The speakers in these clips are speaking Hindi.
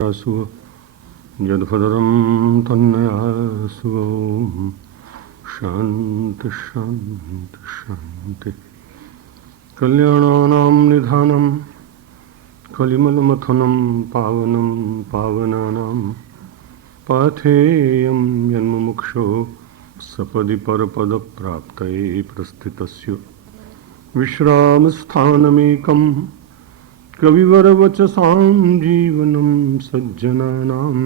सुव यद्भद्रं तन्नयासु शान्ति शान्ति शान्ति। कल्याणानां निधानं कलिमलमथनं पावनं पावनानां पाथेयं यन्मुमुक्षो सपदि परपदप्राप्तये प्रस्थितस्य विश्रामस्थानमेकं कविवरवचसां जीवनं सज्जनानां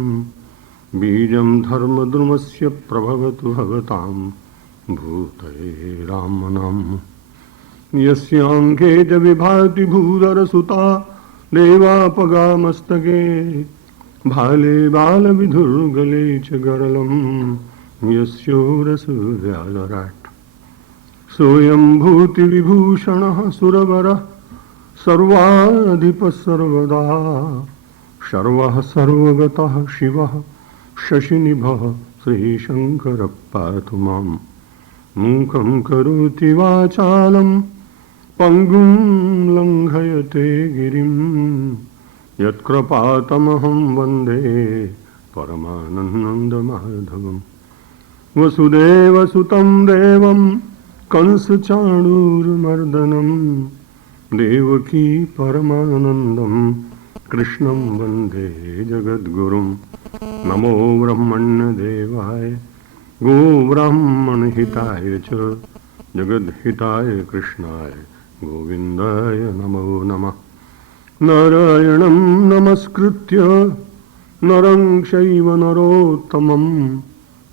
बीजं धर्मद्रुमस्य प्रभवतु भवतां भूतये रामनाम। यस्यांगे च विभाति भूधरसुता देवापगामस्तके भाले बालविधुर्गले च गरलं यस्योरसूर्यालराट् सोऽयं भूतिविभूषणः सुरवरः सर्वाधिपः सर्वदा सर्वः सर्वगतः शिवः शशिनिभः श्रीशङ्करः पातु माम्। मूकं करोति वाचालं पङ्गुं लङ्घयते गिरिं यत्कृपातमहं वन्दे परमानन्दमाधवम्। वसुदेवसुतं देवं कंसचाणूरमर्दनं देवकी परमानन्दं कृष्णं वन्दे जगद्गुरुं। नमो ब्रह्मण्यदेवाय गोब्राह्मणहिताय च जगद्हिताय कृष्णाय गोविन्दाय नमो नमः। नारायणं नमस्कृत्य नरं चैव नरोत्तमं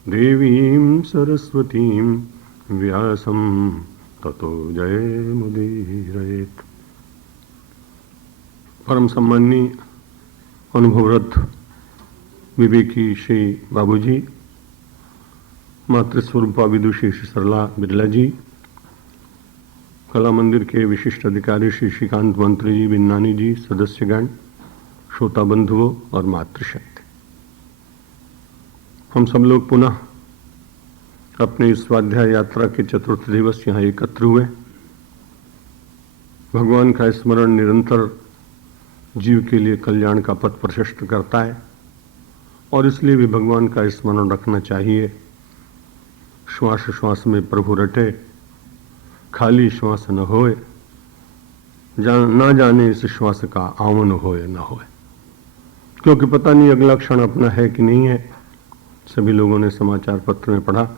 देवीं सरस्वतीं व्यासं ततो जयमुदीरयेत्। परम सम्माननीय अनुभवरत विवेकी श्री बाबूजी, मातृस्वरूपा विदुषी श्री सरला बिरला जी, कला मंदिर के विशिष्ट अधिकारी श्री श्रीकांत मंत्री जी, बिन्नानी जी, सदस्यगण, श्रोता बंधुओं और मातृशक्ति, हम सब लोग पुनः अपने इस स्वाध्याय यात्रा के चतुर्थ दिवस यहाँ एकत्र हुए। भगवान का स्मरण निरंतर जीव के लिए कल्याण का पथ प्रशस्त करता है और इसलिए भी भगवान का स्मरण रखना चाहिए। श्वास श्वास में प्रभु रटे, खाली श्वास न होए, ना जाने इस श्वास का आवन होए न होए, क्योंकि पता नहीं अगला क्षण अपना है कि नहीं है। सभी लोगों ने समाचार पत्र में पढ़ा,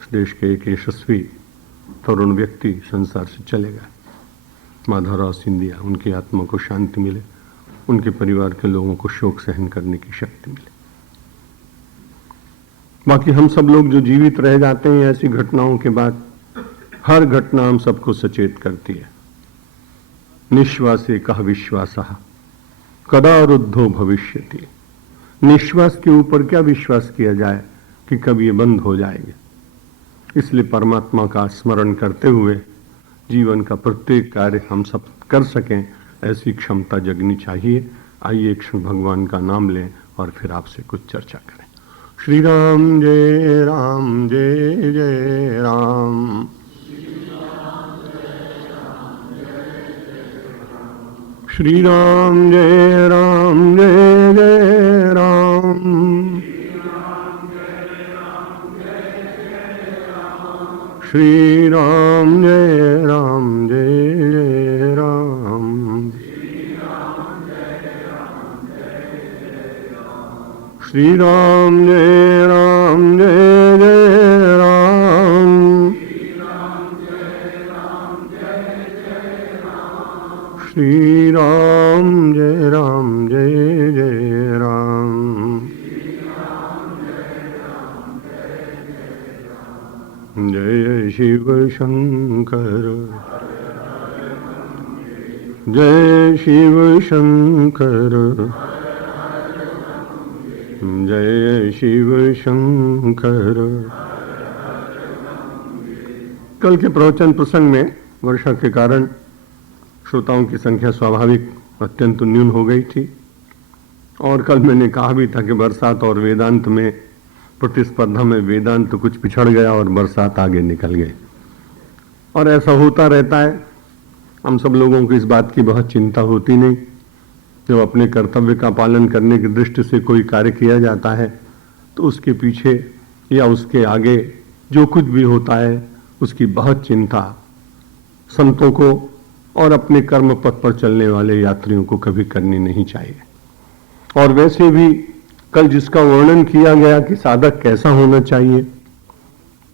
इस देश के एक यशस्वी तरुण व्यक्ति संसार से चले गए, माधवराव सिंधिया। उनकी आत्मा को शांति मिले, उनके परिवार के लोगों को शोक सहन करने की शक्ति मिले। बाकी हम सब लोग जो जीवित रह जाते हैं ऐसी घटनाओं के बाद, हर घटना हम सबको सचेत करती है। निश्वासे कह विश्वासः कदा रुद्धो भविष्यति। निश्वास के ऊपर क्या विश्वास किया जाए कि कब ये बंद हो जाएंगे। इसलिए परमात्मा का स्मरण करते हुए जीवन का प्रत्येक कार्य हम सब कर सकें, ऐसी क्षमता जगनी चाहिए। आइए एक क्षण भगवान का नाम लें और फिर आपसे कुछ चर्चा करें। श्री राम जय राम जय जय राम। श्री राम जय राम जय जय राम। श्री राम जय राम जय जय राम। श्री राम जय राम जय जय राम। श्री राम जय राम जय जय राम। जय शिव शंकर जय शिव शंकर जय शिव शंकर। कल के प्रवचन प्रसंग में वर्षा के कारण श्रोताओं की संख्या स्वाभाविक अत्यंत न्यून हो गई थी और कल मैंने कहा भी था कि बरसात और वेदांत में प्रतिस्पर्धा में वेदांत कुछ पिछड़ गया और बरसात आगे निकल गई और ऐसा होता रहता है। हम सब लोगों को इस बात की बहुत चिंता होती नहीं, जब अपने कर्तव्य का पालन करने की दृष्टि से कोई कार्य किया जाता है तो उसके पीछे या उसके आगे जो कुछ भी होता है उसकी बहुत चिंता संतों को और अपने कर्म पथ पर चलने वाले यात्रियों को कभी करनी नहीं चाहिए। और वैसे भी कल जिसका वर्णन किया गया कि साधक कैसा होना चाहिए,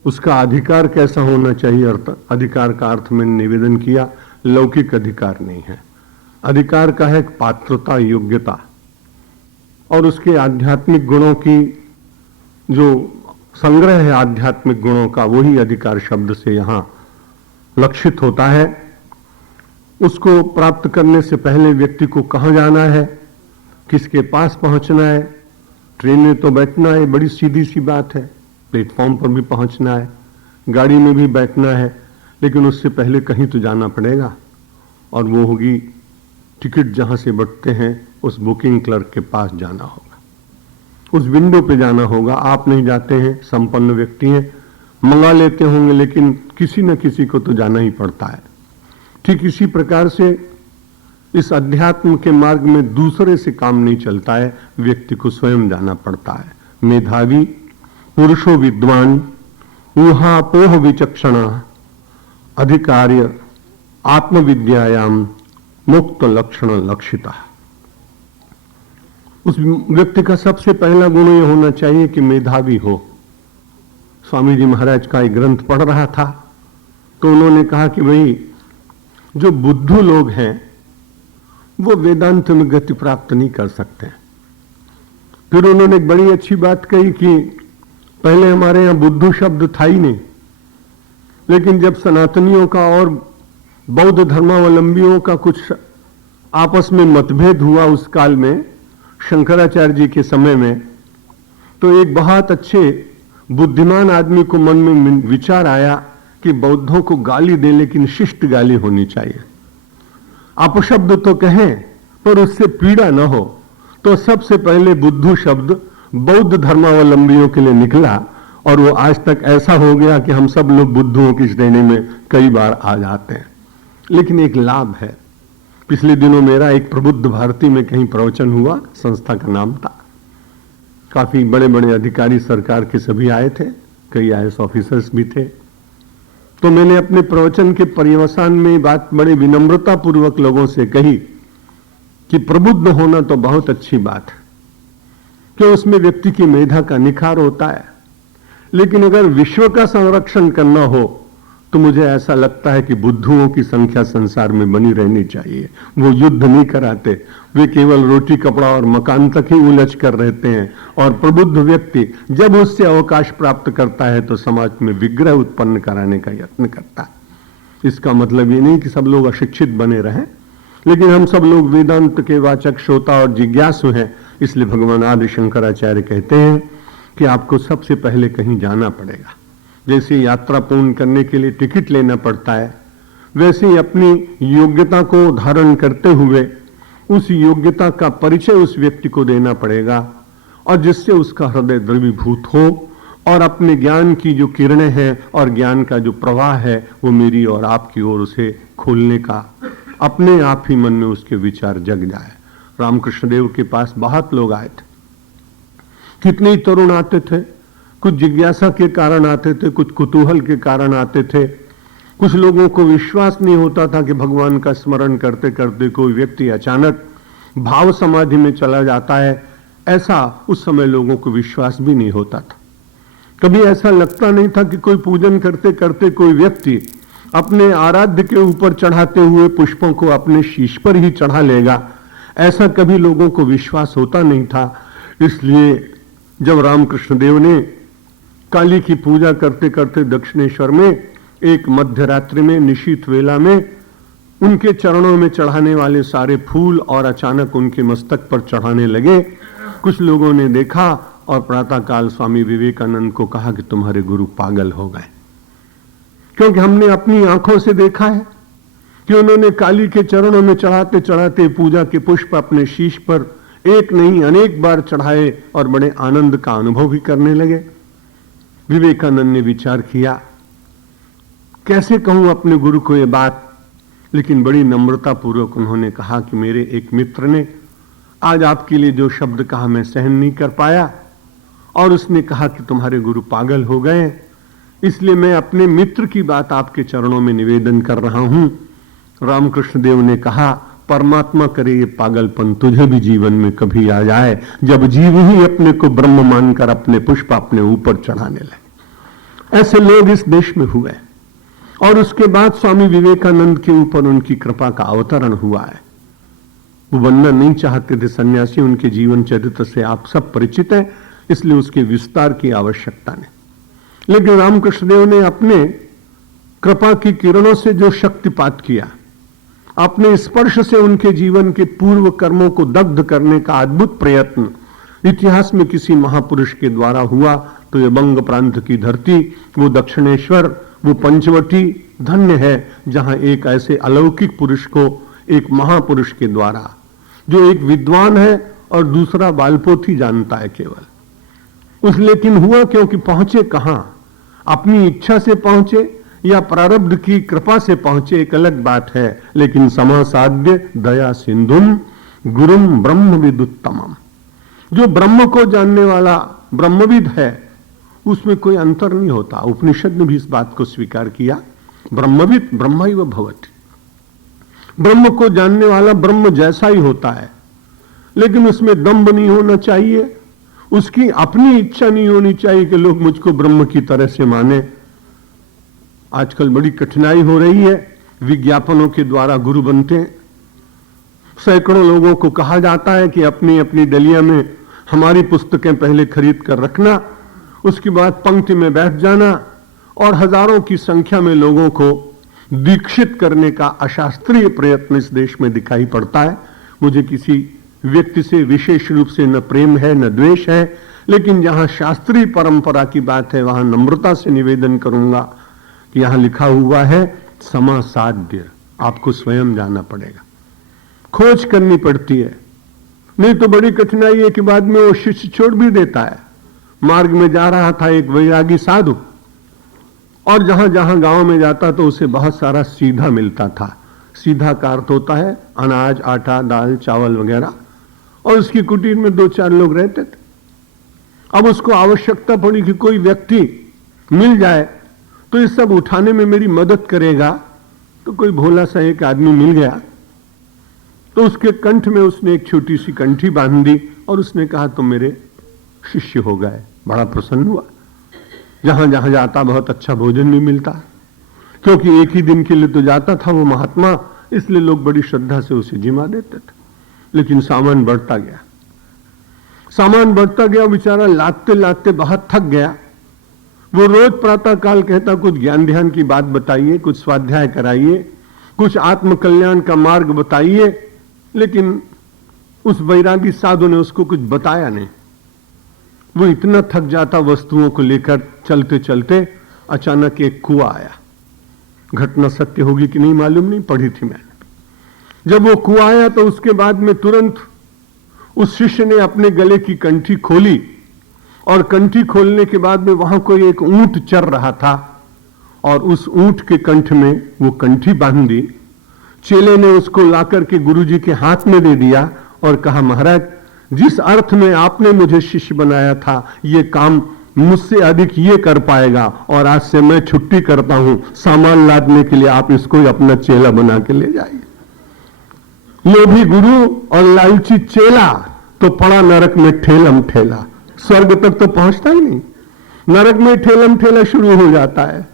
उसका अधिकार कैसा होना चाहिए, अधिकार का अर्थ मैंने निवेदन किया, लौकिक अधिकार नहीं है। अधिकार का है पात्रता, योग्यता, और उसके आध्यात्मिक गुणों की जो संग्रह है आध्यात्मिक गुणों का, वही अधिकार शब्द से यहां लक्षित होता है। उसको प्राप्त करने से पहले व्यक्ति को कहां जाना है, किसके पास पहुंचना है। ट्रेन में तो बैठना है, बड़ी सीधी सी बात है, प्लेटफॉर्म पर भी पहुंचना है, गाड़ी में भी बैठना है, लेकिन उससे पहले कहीं तो जाना पड़ेगा, और वो होगी टिकट जहां से बटते हैं उस बुकिंग क्लर्क के पास जाना होगा, उस विंडो पे जाना होगा। आप नहीं जाते हैं, संपन्न व्यक्ति हैं, मंगा लेते होंगे, लेकिन किसी न किसी को तो जाना ही पड़ता है। ठीक इसी प्रकार से इस अध्यात्म के मार्ग में दूसरे से काम नहीं चलता है, व्यक्ति को स्वयं जाना पड़ता है। मेधावी पुरुषो विद्वान ऊहापोह विचक्षणा अधिकार्य आत्मविद्यायाम मुक्त लक्षण लक्षिता। उस व्यक्ति का सबसे पहला गुण यह होना चाहिए कि मेधावी हो। स्वामी जी महाराज का एक ग्रंथ पढ़ रहा था तो उन्होंने कहा कि भाई जो बुद्धू लोग हैं वो वेदांत में गति प्राप्त नहीं कर सकते। फिर उन्होंने एक बड़ी अच्छी बात कही कि पहले हमारे यहां बुद्धू शब्द था ही नहीं, लेकिन जब सनातनियों का और बौद्ध धर्मावलंबियों का कुछ आपस में मतभेद हुआ उस काल में, शंकराचार्य जी के समय में, तो एक बहुत अच्छे बुद्धिमान आदमी को मन में विचार आया कि बौद्धों को गाली दे, लेकिन शिष्ट गाली होनी चाहिए। अपशब्द तो कहें पर उससे पीड़ा न हो। तो सबसे पहले बुद्धू शब्द बौद्ध धर्मावलंबियों के लिए निकला, और वो आज तक ऐसा हो गया कि हम सब लोग बुद्धुओं की श्रेणी में कई बार आ जाते हैं। लेकिन एक लाभ है, पिछले दिनों मेरा एक प्रबुद्ध भारती में कहीं प्रवचन हुआ, संस्था का नाम था, काफी बड़े बड़े अधिकारी सरकार के सभी आए थे, कई IAS ऑफिसर्स भी थे। तो मैंने अपने प्रवचन के पर्यवसान में बात बड़े विनम्रता पूर्वक लोगों से कही कि प्रबुद्ध होना तो बहुत अच्छी बात है, कि उसमें व्यक्ति की मेधा का निखार होता है, लेकिन अगर विश्व का संरक्षण करना हो तो मुझे ऐसा लगता है कि बुद्धुओं की संख्या संसार में बनी रहनी चाहिए। वो युद्ध नहीं कराते, वे केवल रोटी कपड़ा और मकान तक ही उलझ कर रहते हैं, और प्रबुद्ध व्यक्ति जब उससे अवकाश प्राप्त करता है तो समाज में विग्रह उत्पन्न कराने का यत्न करता है। इसका मतलब ये नहीं कि सब लोग अशिक्षित बने रहें, लेकिन हम सब लोग वेदांत के वाचक, श्रोता और जिज्ञासु हैं। इसलिए भगवान आदि शंकराचार्य कहते हैं कि आपको सबसे पहले कहीं जाना पड़ेगा। जैसे यात्रा पूर्ण करने के लिए टिकट लेना पड़ता है, वैसे ही अपनी योग्यता को धारण करते हुए उस योग्यता का परिचय उस व्यक्ति को देना पड़ेगा, और जिससे उसका हृदय द्रवीभूत हो और अपने ज्ञान की जो किरणें हैं और ज्ञान का जो प्रवाह है वो मेरी और आपकी ओर उसे खोलने का अपने आप ही मन में उसके विचार जग जाए। रामकृष्ण देव के पास बहुत लोग आए थे, कितने ही तरुण आते थे, कुछ जिज्ञासा के कारण आते थे, कुछ कुतूहल के कारण आते थे। कुछ लोगों को विश्वास नहीं होता था कि भगवान का स्मरण करते करते कोई व्यक्ति अचानक भाव समाधि में चला जाता है, ऐसा उस समय लोगों को विश्वास भी नहीं होता था। कभी ऐसा लगता नहीं था कि कोई पूजन करते करते कोई व्यक्ति अपने आराध्य के ऊपर चढ़ाते हुए पुष्पों को अपने शीश पर ही चढ़ा लेगा, ऐसा कभी लोगों को विश्वास होता नहीं था। इसलिए जब रामकृष्ण देव ने काली की पूजा करते करते दक्षिणेश्वर में एक मध्य रात्रि में निशीत वेला में उनके चरणों में चढ़ाने वाले सारे फूल और अचानक उनके मस्तक पर चढ़ाने लगे, कुछ लोगों ने देखा और प्रातःकाल स्वामी विवेकानंद को कहा कि तुम्हारे गुरु पागल हो गए, क्योंकि हमने अपनी आंखों से देखा है कि उन्होंने काली के चरणों में चढ़ाते चढ़ाते पूजा के पुष्प अपने शीश पर एक नहीं अनेक बार चढ़ाए और बड़े आनंद का अनुभव भी करने लगे। विवेकानंद ने विचार किया, कैसे कहूं अपने गुरु को यह बात, लेकिन बड़ी नम्रता पूर्वक उन्होंने कहा कि मेरे एक मित्र ने आज आपके लिए जो शब्द कहा मैं सहन नहीं कर पाया, और उसने कहा कि तुम्हारे गुरु पागल हो गए, इसलिए मैं अपने मित्र की बात आपके चरणों में निवेदन कर रहा हूं। रामकृष्ण देव ने कहा, परमात्मा करे ये पागलपन तुझे भी जीवन में कभी आ जाए, जब जीव ही अपने को ब्रह्म मानकर अपने पुष्प अपने ऊपर चढ़ाने लगे। ऐसे लोग इस देश में हुए, और उसके बाद स्वामी विवेकानंद के ऊपर उनकी कृपा का अवतरण हुआ है। वो बनना नहीं चाहते थे सन्यासी, उनके जीवन चरित्र से आप सब परिचित हैं, इसलिए उसके विस्तार की आवश्यकता नहीं। लेकिन रामकृष्ण देव ने अपने कृपा की किरणों से जो शक्तिपात किया, अपने स्पर्श से उनके जीवन के पूर्व कर्मों को दग्ध करने का अद्भुत प्रयत्न इतिहास में किसी महापुरुष के द्वारा हुआ तो ये बंग प्रांत की धरती, वो दक्षिणेश्वर, वो पंचवटी धन्य है, जहां एक ऐसे अलौकिक पुरुष को एक महापुरुष के द्वारा, जो एक विद्वान है और दूसरा बालपोथी जानता है केवल उस, लेकिन हुआ क्योंकि पहुंचे कहां, अपनी इच्छा से पहुंचे या प्रारब्ध की कृपा से पहुंचे एक अलग बात है, लेकिन समासाद्य दया सिंधुम गुरुम ब्रह्म विदुत्तमम, जो ब्रह्म को जानने वाला ब्रह्मविद है उसमें कोई अंतर नहीं होता। उपनिषद ने भी इस बात को स्वीकार किया, ब्रह्मविद ब्रह्मैव भवति, ब्रह्म को जानने वाला ब्रह्म जैसा ही होता है, लेकिन उसमें दंभ नहीं होना चाहिए, उसकी अपनी इच्छा नहीं होनी चाहिए कि लोग मुझको ब्रह्म की तरह से माने। आजकल बड़ी कठिनाई हो रही है, विज्ञापनों के द्वारा गुरु बनते हैं। सैकड़ों लोगों को कहा जाता है कि अपनी अपनी डलिया में हमारी पुस्तकें पहले खरीद कर रखना, उसके बाद पंक्ति में बैठ जाना, और हजारों की संख्या में लोगों को दीक्षित करने का अशास्त्रीय प्रयत्न इस देश में दिखाई पड़ता है। मुझे किसी व्यक्ति से विशेष रूप से न प्रेम है न द्वेष है, लेकिन जहां शास्त्रीय परंपरा की बात है वहां नम्रता से निवेदन करूंगा कि यहां लिखा हुआ है समासाध्य, आपको स्वयं जाना पड़ेगा, खोज करनी पड़ती है, नहीं तो बड़ी कठिनाई है कि बाद में वो शिष्य छोड़ भी देता है। मार्ग में जा रहा था एक वैरागी साधु, और जहां जहां गांव में जाता तो उसे बहुत सारा सीधा मिलता था। सीधा का अर्थ होता है अनाज, आटा, दाल, चावल वगैरह, और उसकी कुटीर में 2-4 लोग रहते थे। अब उसको आवश्यकता पड़ी कि कोई व्यक्ति मिल जाए तो इस सब उठाने में मेरी मदद करेगा, तो कोई भोला सा एक आदमी मिल गया, तो उसके कंठ में उसने एक छोटी सी कंठी बांध दी और उसने कहा तुम मेरे शिष्य हो गए। बड़ा प्रसन्न हुआ। जहां जहां जाता बहुत अच्छा भोजन भी मिलता, क्योंकि एक ही दिन के लिए तो जाता था वो महात्मा, इसलिए लोग बड़ी श्रद्धा से उसे जिमा देते थे। लेकिन सामान बढ़ता गया, सामान बढ़ता गया, बेचारा लादते लादते बहुत थक गया। वो रोज प्रातः काल कहता कुछ ज्ञान ध्यान की बात बताइए, कुछ स्वाध्याय कराइए, कुछ आत्म कल्याण का मार्ग बताइए, लेकिन उस वैरागी साधु ने उसको कुछ बताया नहीं। वो इतना थक जाता वस्तुओं को लेकर चलते चलते, अचानक एक कुआं आया। घटना सत्य होगी कि नहीं मालूम नहीं, पढ़ी थी मैंने। जब वो कुआं आया तो उसके बाद में तुरंत उस शिष्य ने अपने गले की कंठी खोली, और कंठी खोलने के बाद में वहां कोई एक ऊंट चर रहा था, और उस ऊंट के कंठ में वो कंठी बांध दी। चेले ने उसको लाकर के गुरुजी के हाथ में दे दिया और कहा, महाराज जिस अर्थ में आपने मुझे शिष्य बनाया था, ये काम मुझसे अधिक ये कर पाएगा, और आज से मैं छुट्टी करता हूं, सामान लादने के लिए आप इसको अपना चेला बना के ले जाइए। लोभी गुरु और लालची चेला तो पड़ा नरक में ठेलम ठेला, स्वर्ग तक तो पहुंचता ही नहीं, नरक में ठेलम ठेला शुरू हो जाता है।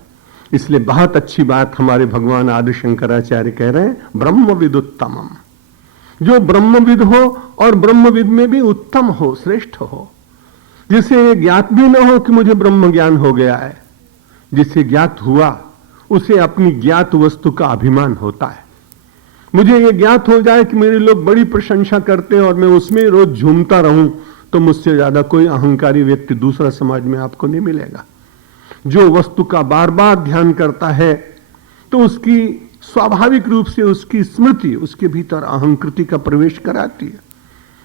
इसलिए बहुत अच्छी बात हमारे भगवान आदि शंकराचार्य कह रहे हैं, ब्रह्म विदुत्तमम, जो ब्रह्मविद हो और ब्रह्मविद में भी उत्तम हो, श्रेष्ठ हो, जिसे ये ज्ञात भी ना हो कि मुझे ब्रह्म ज्ञान हो गया है। जिसे ज्ञात हुआ उसे अपनी ज्ञात वस्तु का अभिमान होता है। मुझे ये ज्ञात हो जाए कि मेरे लोग बड़ी प्रशंसा करते हैं और मैं उसमें रोज झूमता रहूं, तो मुझसे ज्यादा कोई अहंकारी व्यक्ति दूसरा समाज में आपको नहीं मिलेगा। जो वस्तु का बार बार ध्यान करता है तो उसकी स्वाभाविक रूप से उसकी स्मृति उसके भीतर अहंकृति का प्रवेश कराती है।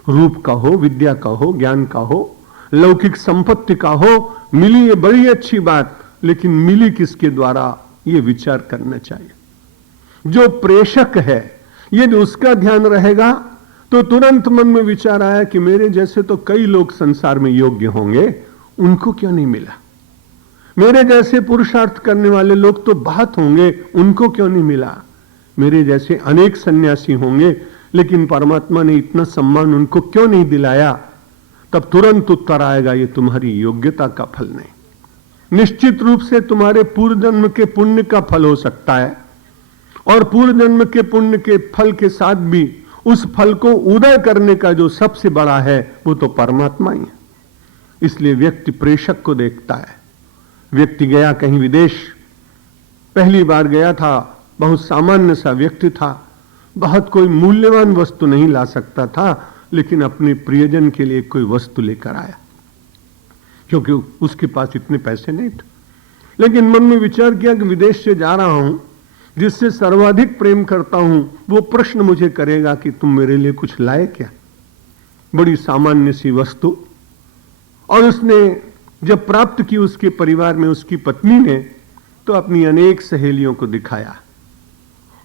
रूप का हो, विद्या का हो, ज्ञान का हो, लौकिक संपत्ति का हो, मिली ये बड़ी अच्छी बात, लेकिन मिली किसके द्वारा ये विचार करना चाहिए। जो प्रेषक है यदि उसका ध्यान रहेगा तो तुरंत मन में विचार आया कि मेरे जैसे तो कई लोग संसार में योग्य होंगे, उनको क्यों नहीं मिला। मेरे जैसे पुरुषार्थ करने वाले लोग तो बहुत होंगे, उनको क्यों नहीं मिला। मेरे जैसे अनेक सन्यासी होंगे, लेकिन परमात्मा ने इतना सम्मान उनको क्यों नहीं दिलाया। तब तुरंत उत्तर आएगा, ये तुम्हारी योग्यता का फल नहीं। निश्चित रूप से तुम्हारे पूर्व जन्म के पुण्य का फल हो सकता है, और पूर्व जन्म के पुण्य के फल के साथ भी उस फल को उदय करने का जो सबसे बड़ा है वो तो परमात्मा ही है। इसलिए व्यक्ति प्रेषक को देखता है। व्यक्ति गया कहीं विदेश, पहली बार गया था, बहुत सामान्य सा व्यक्ति था, बहुत कोई मूल्यवान वस्तु नहीं ला सकता था, लेकिन अपने प्रियजन के लिए कोई वस्तु लेकर आया, क्योंकि उसके पास इतने पैसे नहीं थे। लेकिन मन में विचार किया कि विदेश से जा रहा हूं, जिससे सर्वाधिक प्रेम करता हूं वो प्रश्न मुझे करेगा कि तुम मेरे लिए कुछ लाए क्या। बड़ी सामान्य सी वस्तु, और उसने जब प्राप्त की उसके परिवार में उसकी पत्नी ने, तो अपनी अनेक सहेलियों को दिखाया।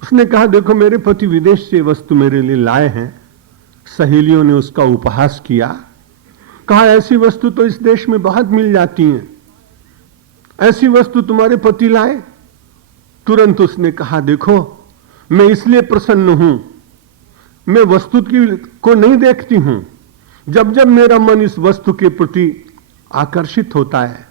उसने कहा, देखो मेरे पति विदेश से वस्तु मेरे लिए लाए हैं। सहेलियों ने उसका उपहास किया, कहा ऐसी वस्तु तो इस देश में बहुत मिल जाती हैं, ऐसी वस्तु तुम्हारे पति लाए। तुरंत उसने कहा, देखो मैं इसलिए प्रसन्न हूं, मैं वस्तु को नहीं देखती हूं, जब जब मेरा मन इस वस्तु के प्रति आकर्षित होता है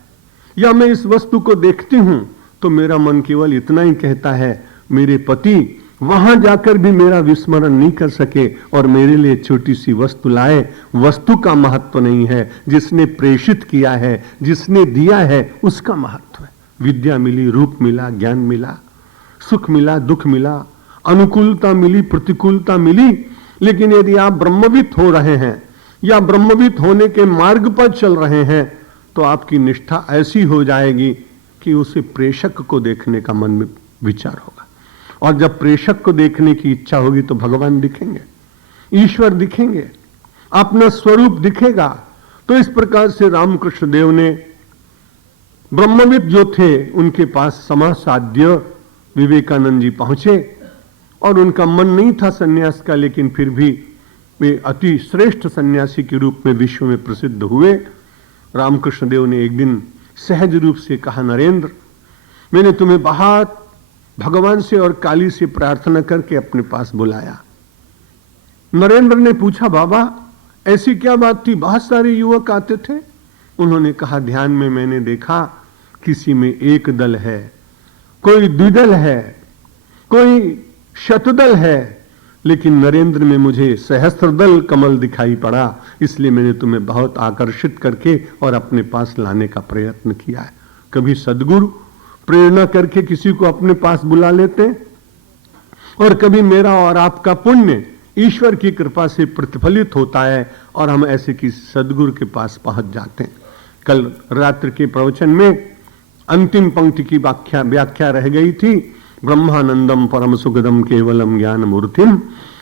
या मैं इस वस्तु को देखती हूं, तो मेरा मन केवल इतना ही कहता है, मेरे पति वहां जाकर भी मेरा विस्मरण नहीं कर सके और मेरे लिए छोटी सी वस्तु लाए। वस्तु का महत्व नहीं है, जिसने प्रेषित किया है, जिसने दिया है, उसका महत्व है। विद्या मिली, रूप मिला, ज्ञान मिला, सुख मिला, दुख मिला, अनुकूलता मिली, प्रतिकूलता मिली, लेकिन यदि आप ब्रह्मविद हो रहे हैं या ब्रह्मविद होने के मार्ग पर चल रहे हैं, तो आपकी निष्ठा ऐसी हो जाएगी कि उसे प्रेषक को देखने का मन में विचार होगा। और जब प्रेषक को देखने की इच्छा होगी तो भगवान दिखेंगे, ईश्वर दिखेंगे, अपना स्वरूप दिखेगा। तो इस प्रकार से रामकृष्ण देव ने ब्रह्मविद जो थे उनके पास समासाध्य विवेकानंद जी पहुंचे, और उनका मन नहीं था सन्यास का, लेकिन फिर भी वे अति श्रेष्ठ सन्यासी के रूप में विश्व में प्रसिद्ध हुए। रामकृष्ण देव ने एक दिन सहज रूप से कहा, नरेंद्र मैंने तुम्हें बहुत भगवान से और काली से प्रार्थना करके अपने पास बुलाया। नरेंद्र ने पूछा, बाबा ऐसी क्या बात थी, बहुत सारे युवक आते थे। उन्होंने कहा, ध्यान में मैंने देखा किसी में एक दल है, कोई द्विदल है, कोई शतदल है, लेकिन नरेंद्र में मुझे सहस्त्रदल कमल दिखाई पड़ा, इसलिए मैंने तुम्हें बहुत आकर्षित करके और अपने पास लाने का प्रयत्न किया है। कभी सद्गुरु प्रेरणा करके किसी को अपने पास बुला लेते हैं, और कभी मेरा और आपका पुण्य ईश्वर की कृपा से प्रतिफलित होता है और हम ऐसे किसी सद्गुरु के पास पहुंच जाते हैं। कल रात्रि के प्रवचन में अंतिम पंक्ति की व्याख्या रह गई थी, ब्रह्मानंदम परम सुखदम केवलम ज्ञान मूर्तिम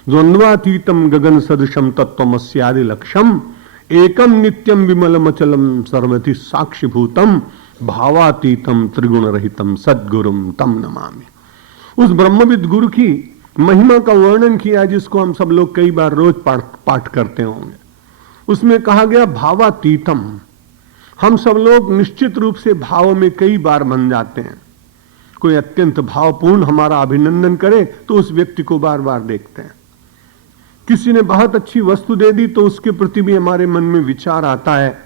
द्वंद्वातीतम गगन सदृशम तत्वमस्यादि लक्ष्यम एकम नित्यम विमलम अचलम सर्वति साक्षिभूतम भावातीतम त्रिगुण रहितम सद्गुरुम तम नमामि। उस ब्रह्मविद गुरु की महिमा का वर्णन किया, जिसको हम सब लोग कई बार रोज पाठ करते होंगे। उसमें कहा गया भावातीतम। हम सब लोग निश्चित रूप से भाव में कई बार बन जाते हैं। कोई अत्यंत भावपूर्ण हमारा अभिनंदन करे तो उस व्यक्ति को बार बार देखते हैं। किसी ने बहुत अच्छी वस्तु दे दी तो उसके प्रति भी हमारे मन में विचार आता है।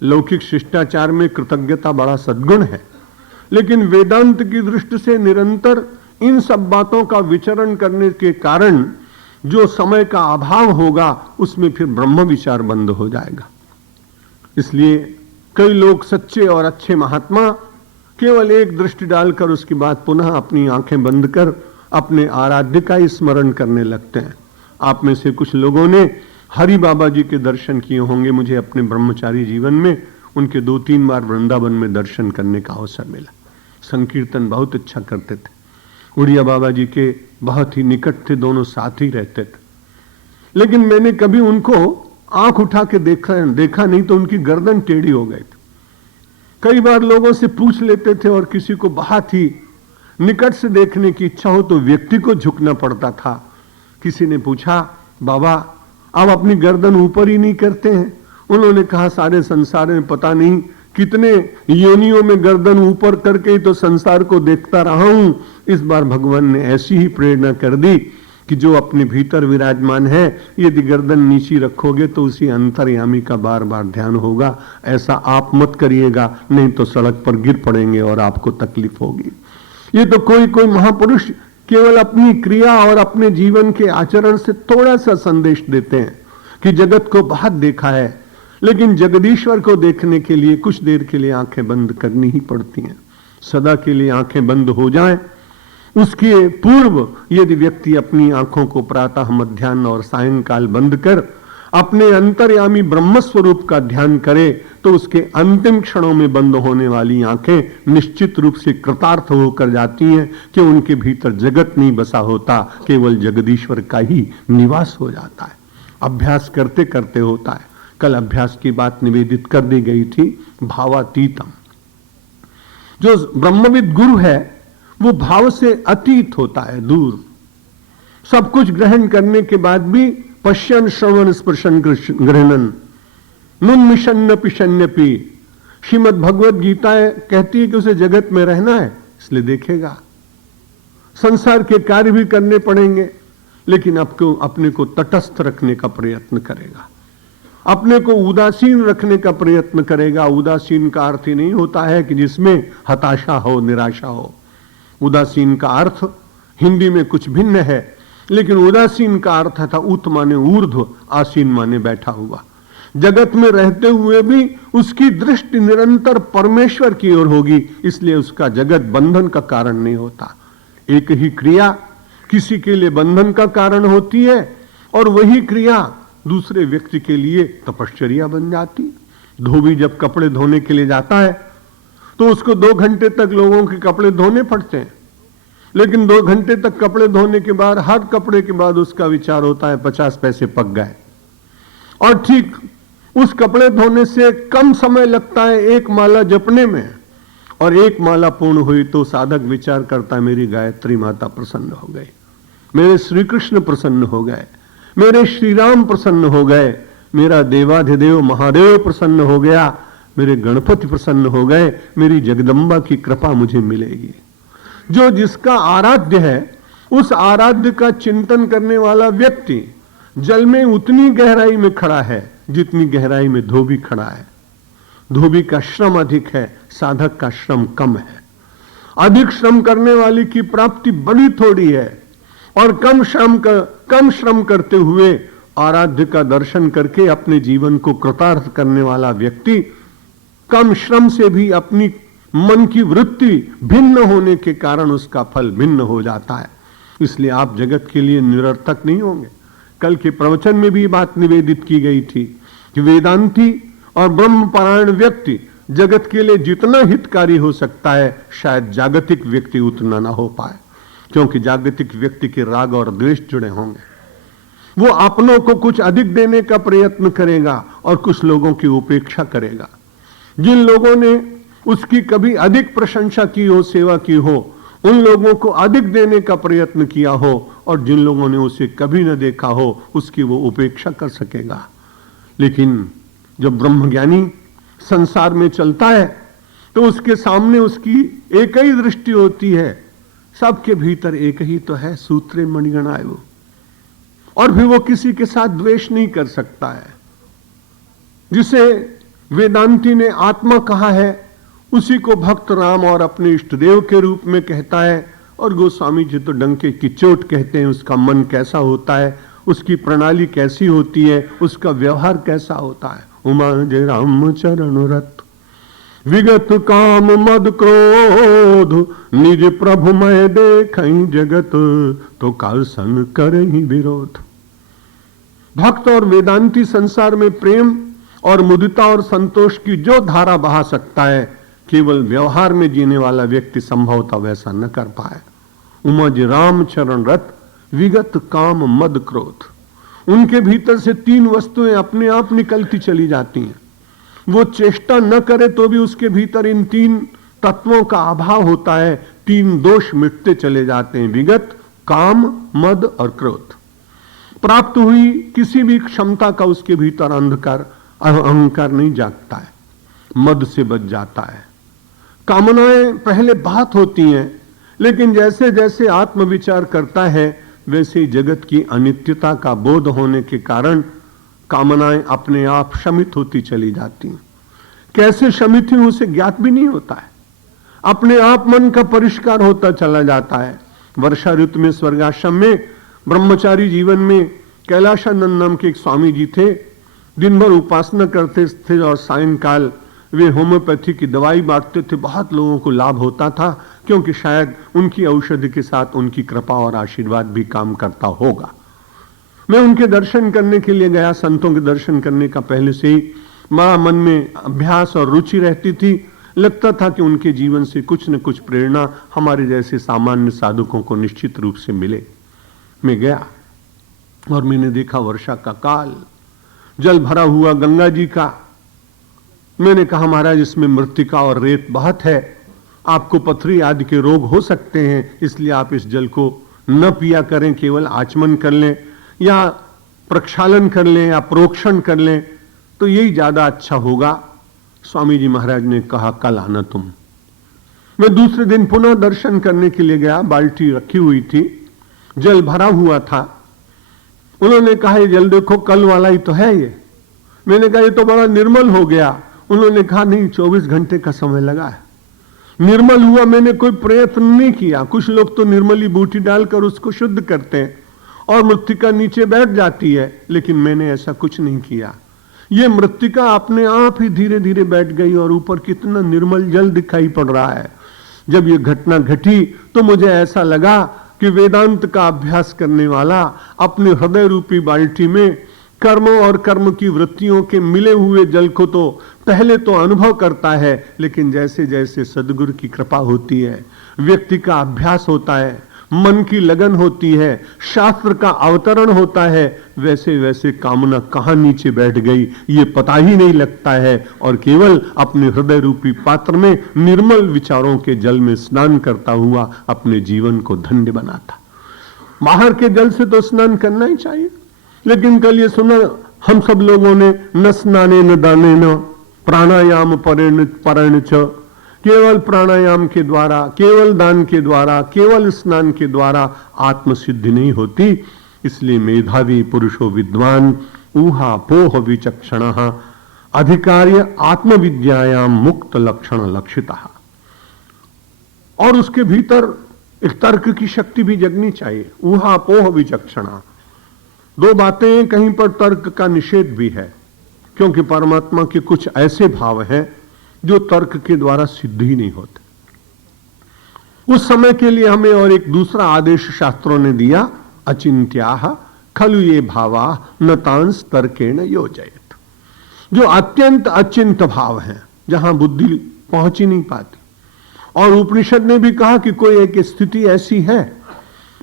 लौकिक शिष्टाचार में कृतज्ञता बड़ा सद्गुण है, लेकिन वेदांत की दृष्टि से निरंतर इन सब बातों का विचरण करने के कारण जो समय का अभाव होगा, उसमें फिर ब्रह्म विचार बंद हो जाएगा। इसलिए कई लोग सच्चे और अच्छे महात्मा केवल एक दृष्टि डालकर उसके बाद पुनः अपनी आंखें बंद कर अपने आराध्य का ही स्मरण करने लगते हैं। आप में से कुछ लोगों ने हरि बाबा जी के दर्शन किए होंगे। मुझे अपने ब्रह्मचारी जीवन में उनके 2-3 बार वृंदावन में दर्शन करने का अवसर मिला। संकीर्तन बहुत अच्छा करते थे। उड़िया बाबा जी के बहुत ही निकट थे, दोनों साथ ही रहते थे। लेकिन मैंने कभी उनको आंख उठा के देखा नहीं, तो उनकी गर्दन टेढ़ी हो गई थी। कई बार लोगों से पूछ लेते थे, और किसी को बहुत ही निकट से देखने की इच्छा हो तो व्यक्ति को झुकना पड़ता था। किसी ने पूछा, बाबा आप अपनी गर्दन ऊपर ही नहीं करते हैं। उन्होंने कहा सारे संसार में पता नहीं कितने योनियों में गर्दन ऊपर करके ही तो संसार को देखता रहा हूं। इस बार भगवान ने ऐसी ही प्रेरणा कर दी कि जो अपने भीतर विराजमान है, यदि गर्दन नीची रखोगे तो उसी अंतर्यामी का बार बार ध्यान होगा। ऐसा आप मत करिएगा, नहीं तो सड़क पर गिर पड़ेंगे और आपको तकलीफ होगी। ये तो कोई कोई महापुरुष केवल अपनी क्रिया और अपने जीवन के आचरण से थोड़ा सा संदेश देते हैं कि जगत को बहुत देखा है, लेकिन जगदीश्वर को देखने के लिए कुछ देर के लिए आंखें बंद करनी ही पड़ती हैं। सदा के लिए आंखें बंद हो जाएं, उसके पूर्व यदि व्यक्ति अपनी आंखों को प्रातः, मध्याह्न और सायंकाल बंद कर अपने अंतर्यामी ब्रह्म स्वरूप का ध्यान करे तो उसके अंतिम क्षणों में बंद होने वाली आंखें निश्चित रूप से कृतार्थ होकर जाती हैं कि उनके भीतर जगत नहीं बसा होता, केवल जगदीश्वर का ही निवास हो जाता है। अभ्यास करते करते होता है। कल अभ्यास की बात निवेदित कर दी गई थी। भावातीतम, जो ब्रह्मविद गुरु है वो भाव से अतीत होता है, दूर। सब कुछ ग्रहण करने के बाद भी पश्यन श्रवण स्पर्शन ग्रहणन नुन्मिषन्न पिशन्यपि। श्रीमद् भगवत गीता कहती है कि उसे जगत में रहना है, इसलिए देखेगा। संसार के कार्य भी करने पड़ेंगे, लेकिन आपको अपने को तटस्थ रखने का प्रयत्न करेगा, अपने को उदासीन रखने का प्रयत्न करेगा। उदासीन का अर्थ ही नहीं होता है कि जिसमें हताशा हो, निराशा हो। उदासीन का अर्थ हिंदी में कुछ भिन्न है, लेकिन उदासीन का अर्थ था उत माने ऊर्ध्व, आसीन माने बैठा हुआ। जगत में रहते हुए भी उसकी दृष्टि निरंतर परमेश्वर की ओर होगी, इसलिए उसका जगत बंधन का कारण नहीं होता। एक ही क्रिया किसी के लिए बंधन का कारण होती है और वही क्रिया दूसरे व्यक्ति के लिए तपश्चर्या बन जाती। धोबी जब कपड़े धोने के लिए जाता है तो उसको 2 घंटे तक लोगों के कपड़े धोने पड़ते हैं, लेकिन 2 घंटे तक कपड़े धोने के बाद हर कपड़े के बाद उसका विचार होता है 50 पैसे पक गए। और ठीक उस कपड़े धोने से कम समय लगता है एक माला जपने में, और एक माला पूर्ण हुई तो साधक विचार करता है मेरी गायत्री माता प्रसन्न हो गई, मेरे श्री कृष्ण प्रसन्न हो गए, मेरे श्री राम प्रसन्न हो गए, मेरा देवाधिदेव महादेव प्रसन्न हो गया, मेरे गणपति प्रसन्न हो गए, मेरी जगदम्बा की कृपा मुझे मिलेगी। जो जिसका आराध्य है उस आराध्य का चिंतन करने वाला व्यक्ति जल में उतनी गहराई में खड़ा है जितनी गहराई में धोबी खड़ा है। धोबी का श्रम अधिक है, साधक का श्रम कम है। अधिक श्रम करने वाले की प्राप्ति बड़ी थोड़ी है, और कम श्रम करते हुए आराध्य का दर्शन करके अपने जीवन को कृतार्थ करने वाला व्यक्ति कम श्रम से भी अपनी मन की वृत्ति भिन्न होने के कारण उसका फल भिन्न हो जाता है। इसलिए आप जगत के लिए निरर्थक नहीं होंगे। कल के प्रवचन में भी बात निवेदित की गई थी कि वेदांती और ब्रह्मपरायण व्यक्ति जगत के लिए जितना हितकारी हो सकता है, शायद जागतिक व्यक्ति उतना ना हो पाए, क्योंकि जागतिक व्यक्ति के राग और द्वेष जुड़े होंगे। वो अपनों को कुछ अधिक देने का प्रयत्न करेगा और कुछ लोगों की उपेक्षा करेगा। जिन लोगों ने उसकी कभी अधिक प्रशंसा की हो, सेवा की हो, उन लोगों को अधिक देने का प्रयत्न किया हो, और जिन लोगों ने उसे कभी न देखा हो उसकी वो उपेक्षा कर सकेगा। लेकिन जब ब्रह्मज्ञानी संसार में चलता है तो उसके सामने उसकी एक ही दृष्टि होती है, सबके भीतर एक ही तो है, सूत्रे मणिगणायो, और फिर वो किसी के साथ द्वेष नहीं कर सकता है। जिसे वेदांती ने आत्मा कहा है उसी को भक्त राम और अपने इष्टदेव के रूप में कहता है, और गोस्वामी जी तो डंके की चोट कहते हैं। उसका मन कैसा होता है, उसकी प्रणाली कैसी होती है, उसका व्यवहार कैसा होता है। उमा जय राम चरण रत विगत काम मद क्रोध निज प्रभु मैं देखहि जगत तो कासन करहि विरोध। भक्त और वेदांती संसार में प्रेम और मुदिता और संतोष की जो धारा बहा सकता है, केवल व्यवहार में जीने वाला व्यक्ति संभवतः वैसा न कर पाए। उमज राम चरण रत विगत काम मद क्रोध। उनके भीतर से 3 वस्तुएं अपने आप निकलती चली जाती हैं। वो चेष्टा न करे तो भी उसके भीतर इन 3 तत्वों का अभाव होता है। 3 दोष मिटते चले जाते हैं, विगत, काम, मद और क्रोध। प्राप्त हुई किसी भी क्षमता का उसके भीतर अंधकार अहंकार नहीं जागता है, मद से बच जाता है। कामनाएं पहले बात होती हैं, लेकिन जैसे जैसे आत्मविचार करता है वैसे जगत की अनित्यता का बोध होने के कारण कामनाएं अपने आप शमित होती चली जाती हैं। कैसे शमित हुई उसे ज्ञात भी नहीं होता है, अपने आप मन का परिष्कार होता चला जाता है। वर्षा ऋतु में स्वर्गाश्रम में ब्रह्मचारी जीवन में कैलाशानंद नाम के एक स्वामी जी थे। दिन भर उपासना करते थे और सायंकाल वे होम्योपैथी की दवाई बांटते थे। बहुत लोगों को लाभ होता था, क्योंकि शायद उनकी औषधि के साथ उनकी कृपा और आशीर्वाद भी काम करता होगा। मैं उनके दर्शन करने के लिए गया। संतों के दर्शन करने का पहले से ही बड़ा मन में अभ्यास और रुचि रहती थी। लगता था कि उनके जीवन से कुछ न कुछ प्रेरणा हमारे जैसे सामान्य साधकों को निश्चित रूप से मिले। मैं गया और मैंने देखा वर्षा का काल, जल भरा हुआ गंगा जी का। मैंने कहा महाराज इसमें मृत्तिका और रेत बहुत है, आपको पथरी आदि के रोग हो सकते हैं, इसलिए आप इस जल को न पिया करें, केवल आचमन कर लें या प्रक्षालन कर लें या प्रोक्षण कर लें तो यही ज्यादा अच्छा होगा। स्वामी जी महाराज ने कहा कल आना तुम। मैं दूसरे दिन पुनः दर्शन करने के लिए गया। बाल्टी रखी हुई थी, जल भरा हुआ था। उन्होंने कहा ये जल देखो कल वाला ही तो है ये। मैंने कहा ये तो बड़ा निर्मल हो गया। उन्होंने कहा नहीं 24 घंटे का समय लगा है, निर्मल हुआ। मैंने कोई प्रयत्न नहीं किया। कुछ लोग तो निर्मली बूटी डालकर उसको शुद्ध करते हैं और मृत्तिका नीचे बैठ जाती है, लेकिन मैंने ऐसा कुछ नहीं किया। ये मृत्तिका अपने आप ही धीरे धीरे बैठ गई और ऊपर कितना निर्मल जल दिखाई पड़ रहा है। जब ये घटना घटी तो मुझे ऐसा लगा कि वेदांत का अभ्यास करने वाला अपने हृदय रूपी बाल्टी में कर्मों और कर्म की वृत्तियों के मिले हुए जल को तो पहले तो अनुभव करता है, लेकिन जैसे जैसे सद्गुरु की कृपा होती है, व्यक्ति का अभ्यास होता है, मन की लगन होती है, शास्त्र का अवतरण होता है, वैसे वैसे कामना कहां नीचे बैठ गई ये पता ही नहीं लगता है और केवल अपने हृदय रूपी पात्र में निर्मल विचारों के जल में स्नान करता हुआ अपने जीवन को धन्य बनाता। बाहर के जल से तो स्नान करना ही चाहिए, लेकिन कल ये सुना हम सब लोगों ने न स्नाने न दाने न प्राणायाम परण च, केवल प्राणायाम के द्वारा, केवल दान के द्वारा, केवल स्नान के द्वारा आत्मसिद्धि नहीं होती। इसलिए मेधावी पुरुषो विद्वान ऊहा पोह विचक्षण अधिकार्य आत्मविद्यायाम मुक्त लक्षण लक्षिता। और उसके भीतर एक तर्क की शक्ति भी जगनी चाहिए। ऊहा पोह विचक्षणा, दो बातें, कहीं पर तर्क का निषेध भी है, क्योंकि परमात्मा के कुछ ऐसे भाव हैं जो तर्क के द्वारा सिद्ध ही नहीं होते। उस समय के लिए हमें और एक दूसरा आदेश शास्त्रों ने दिया, अचिंत्याः खलु ये भावा न तांस तर्केण योजयेत। जो अत्यंत अचिंत भाव है, जहां बुद्धि पहुंच ही नहीं पाती। और उपनिषद ने भी कहा कि कोई एक स्थिति ऐसी है,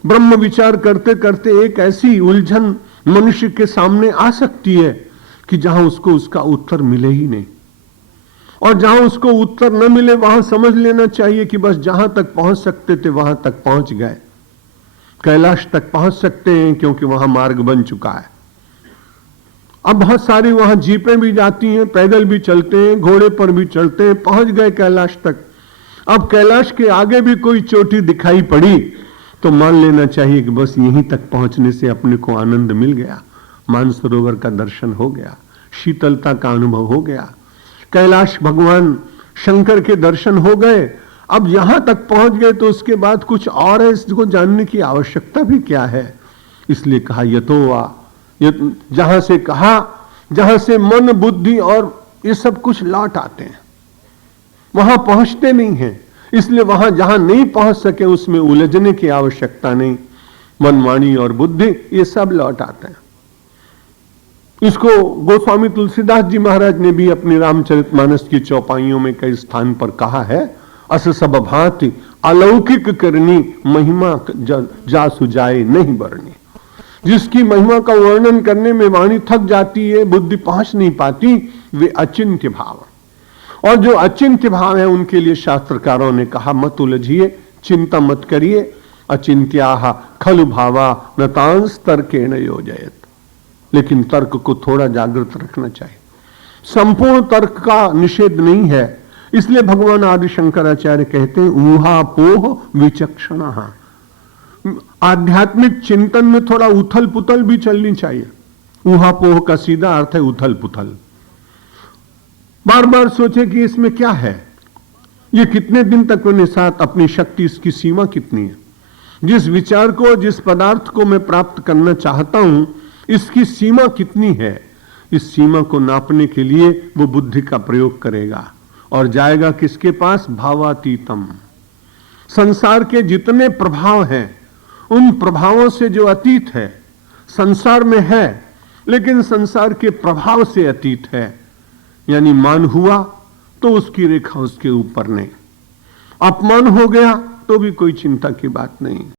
ब्रह्म विचार करते करते एक ऐसी उलझन मनुष्य के सामने आ सकती है कि जहां उसको उसका उत्तर मिले ही नहीं। और जहां उसको उत्तर न मिले वहां समझ लेना चाहिए कि बस जहां तक पहुंच सकते थे वहां तक पहुंच गए। कैलाश तक पहुंच सकते हैं क्योंकि वहां मार्ग बन चुका है। अब बहुत सारी वहां जीपें भी जाती हैं, पैदल भी चलते हैं, घोड़े पर भी चढ़ते हैं, पहुंच गए कैलाश तक। अब कैलाश के आगे भी कोई चोटी दिखाई पड़ी तो मान लेना चाहिए कि बस यहीं तक पहुंचने से अपने को आनंद मिल गया, मानसरोवर का दर्शन हो गया, शीतलता का अनुभव हो गया, कैलाश भगवान शंकर के दर्शन हो गए। अब यहां तक पहुंच गए तो उसके बाद कुछ और है, इसको जानने की आवश्यकता भी क्या है। इसलिए कहा यतोवा, जहां से कहा, जहां से मन बुद्धि और ये सब कुछ लौट आते हैं, वहां पहुंचते नहीं हैं। इसलिए वहां जहां नहीं पहुंच सके उसमें उलझने की आवश्यकता नहीं। मन वाणी और बुद्धि ये सब लौट आते हैं। इसको गोस्वामी तुलसीदास जी महाराज ने भी अपनी रामचरितमानस की चौपाइयों में कई स्थान पर कहा है, अस सब भांति अलौकिक करनी महिमा जा सुजाए नहीं बरनी। जिसकी महिमा का वर्णन करने में वाणी थक जाती है, बुद्धि पहुंच नहीं पाती, वे अचिंत्य भाव। और जो अचिंत्य भाव है उनके लिए शास्त्रकारों ने कहा मत उलझिए, चिंता मत करिए, अचिंत्याः खलु भावा न तांस तर्केण योजयत। लेकिन तर्क को थोड़ा जागृत रखना चाहिए। संपूर्ण तर्क का निषेध नहीं है, इसलिए भगवान आदि शंकराचार्य कहते हैं ऊहापोह विचक्षणः। आध्यात्मिक चिंतन में थोड़ा उथल पुथल भी चलनी चाहिए। ऊहापोह का सीधा अर्थ है उथल पुथल। बार बार सोचे कि इसमें क्या है, ये कितने दिन तक मेरे साथ, अपनी शक्ति, इसकी सीमा कितनी है, जिस विचार को, जिस पदार्थ को मैं प्राप्त करना चाहता हूं, इसकी सीमा कितनी है। इस सीमा को नापने के लिए वो बुद्धि का प्रयोग करेगा और जाएगा किसके पास? भावातीतम। संसार के जितने प्रभाव हैं उन प्रभावों से जो अतीत है, संसार में है लेकिन संसार के प्रभाव से अतीत है, यानी मान हुआ तो उसकी रेखा उसके ऊपर नहीं, अपमान हो गया तो भी कोई चिंता की बात नहीं।